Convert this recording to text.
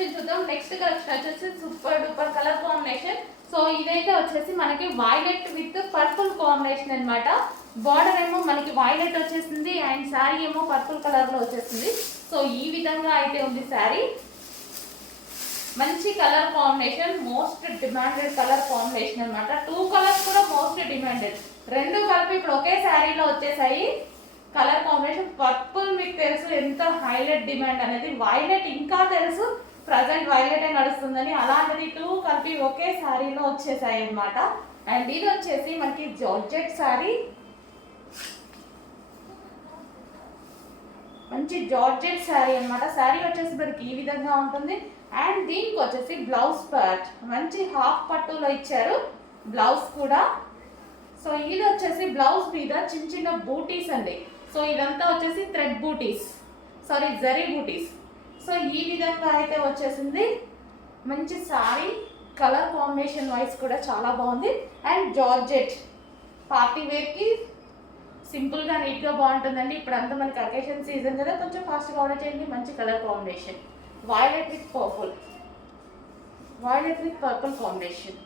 Collection చూద్దాం. Next collection వచ్చేసి super duper colour combination. So ఇదైతే వచ్చేసి మనకి వైలెట్ విత్ పర్పుల్ కాంబినేషన్ అన్నమాట. బార్డర్ ఏమో మనకి వైలెట్ వచ్చేసింది అండ్ శారీ ఏమో పర్పుల్ కలర్ లో వచ్చేసింది. సో ఈ విధంగా అయితే ఉంది శారీ. మంచి colour combination, most demanded colour combination అన్నమాట. 2 కలర్స్ కూడా మోస్ట్ డిమాండెడ్, రెండు కలిపి ఇప్పుడు ఒకే శారీలో వచ్చేసాయి. కలర్ కాంబినేషన్ పర్పుల్ మీకు తెలుసు ఎంత హైలైట్ డిమాండ్ అనేది, వైలెట్ ఇంకా తెలుసు ప్రజెంట్ వైలెట్ నడుస్తుందని, అలాంటిది 2 కలిపి ఒకే శారీలో వచ్చేసాయి అన్నమాట. అండ్ ఇది వచ్చేసి మనకి జార్జెట్ శారీ, మంచి జార్జెట్ శారీ అన్నమాట. శారీ వచ్చేసి మనకి ఈ విధంగా ఉంటుంది. అండ్ దీనికి వచ్చేసి బ్లౌజ్ పార్ట్ మంచి హాఫ్ పట్టులో ఇచ్చారు బ్లౌజ్ కూడా. సో ఇది వచ్చేసి బ్లౌజ్ మీద చిన్న చిన్న బూటీస్ అండి. సో ఇదంతా వచ్చేసి థ్రెడ్ బూటీస్, సారీ జరీ బూటీస్. సో ఈ విధంగా అయితే వచ్చేసింది మంచి శారీ. కలర్ కాంబినేషన్ వైజ్ కూడా చాలా బాగుంది. అండ్ జార్జెట్ పార్టీ వేర్కి సింపుల్గా నీట్గా బాగుంటుందండి. ఇప్పుడు అంతా మనకి అకేషన్ సీజన్ కదా, కొంచెం ఫాస్ట్గా ఆర్డర్ చేయండి. మంచి colour combination, violet with purple, violet with purple combination.